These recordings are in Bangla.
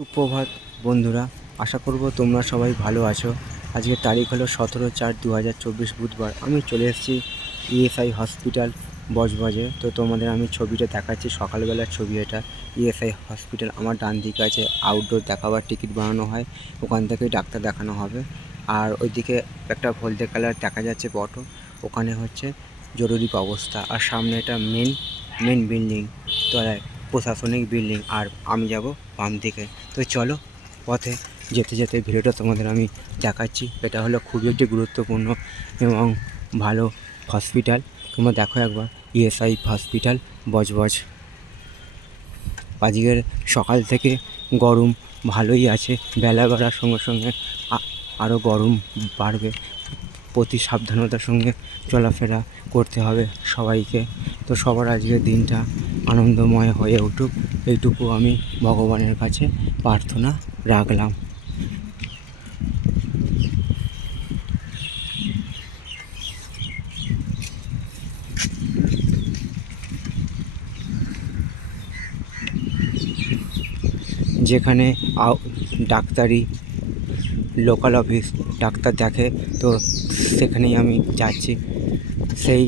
সুপ্রভাত, বন্ধুরা। আশা করব তোমরা সবাই ভালো আছো। আজকের তারিখ হলো সতেরো চার দু হাজার চব্বিশ বুধবার। আমি চলে এসেছি ইএসআই হসপিটাল বজবজে। তো তোমাদের আমি ছবিটা দেখাচ্ছি, সকালবেলার ছবি এটা। ইএসআই হসপিটাল আমার ডান দিকে আছে আউটডোর দেখাবার টিকিট বানানো হয়। ওখান থেকেই ডাক্তার দেখানো হবে। আর ওইদিকে একটা হলদে কালার দেখা যাচ্ছে অটো ওখানে হচ্ছে জরুরি অবস্থা আর সামনে এটা মেন মেন বিল্ডিং তলায় প্রশাসনিক বিল্ডিং আর আমি যাব বাম দিকে। তো চলো পথে যেতে যেতে ভিডিওটা তোমাদের আমি দেখাচ্ছি। এটা হলো খুবই একটি গুরুত্বপূর্ণ এবং ভালো হসপিটাল তোমরা দেখো একবার ইএসআই হসপিটাল বজবজ। আজকের সকাল থেকে গরম ভালোই আছে। বেলা বাড়ার সঙ্গে সঙ্গে আরও গরম বাড়বে। প্রতি সাবধানতার সঙ্গে চলাফেরা করতে হবে সবাইকে। তো সবার আজকের দিনটা আনন্দময় হয়ে উঠুক। এইটুকু আমি ভগবানের কাছে প্রার্থনা রাখলাম। যেখানে ডাক্তারি লোকাল অফিস ডাক্তার দেখে, তো সেখানেই আমি যাচ্ছি। সেই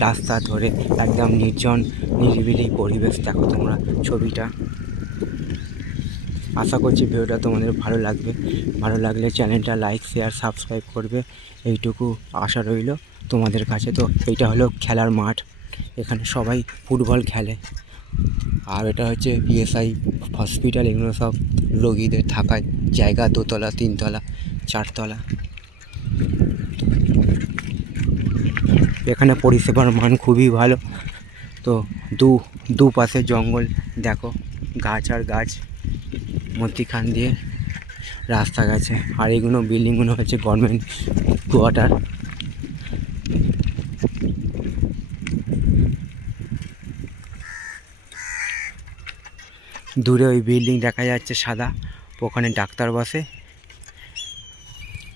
রাস্তা ধরে একদম নির্জন, নিরিবিলি পরিবেশ দেখো তোমরা ছবিটা। আশা করছি ভিডিওটা তোমাদের ভালো লাগবে। ভালো লাগলে চ্যানেলটা লাইক শেয়ার সাবস্ক্রাইব করবে। এইটুকু আশা রইল তোমাদের কাছে। তো এইটা হলো খেলার মাঠ। এখানে সবাই ফুটবল খেলে। আর এটা হচ্ছে পিএসআই হসপিটাল এগুলো সব রোগীদের থাকার জায়গা, দোতলা, তিনতলা, চারতলা। এখানে পরিষেবার মান খুবই ভালো। তো দু দুপাশে জঙ্গল, দেখো, গাছ আর গাছ, মধ্যিখান দিয়ে রাস্তা গেছে আর এগুলো বিল্ডিংগুলো হচ্ছে গভর্নমেন্ট কোয়ার্টার দূরে ওই বিল্ডিং দেখা যাচ্ছে সাদা। ওখানে ডাক্তার বসে।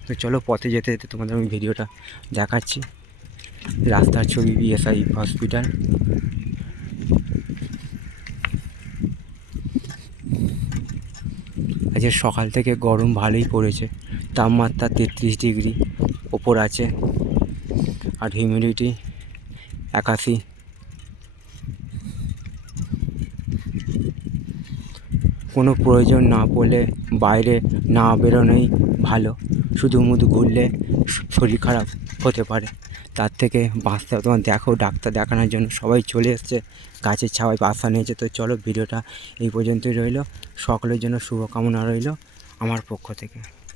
তো চলো পথে যেতে যেতে তোমাদের আমি ভিডিওটা দেখাচ্ছি। রাস্তার ছবি বিএসআই হসপিটাল আজকে সকাল থেকে গরম ভালোই পড়েছে। তাপমাত্রা তেত্রিশ ডিগ্রি, ওপর আছে। আর হিউমিডিটি একাশি। কোনো প্রয়োজন না পড়লে বাইরে না বেরোনোই ভালো। শুধু মুধু ঘুরলে শরীর খারাপ হতে পারে। তার থেকে বাঁচতে তোমার দেখো, ডাক্তার দেখানোর জন্য সবাই চলে এসছে। গাছের ছাওয়ায় বাসা নিয়েছে। তো চলো, ভিডিওটা এই পর্যন্তই রইল। সকলের জন্য শুভকামনা রইল আমার পক্ষ থেকে।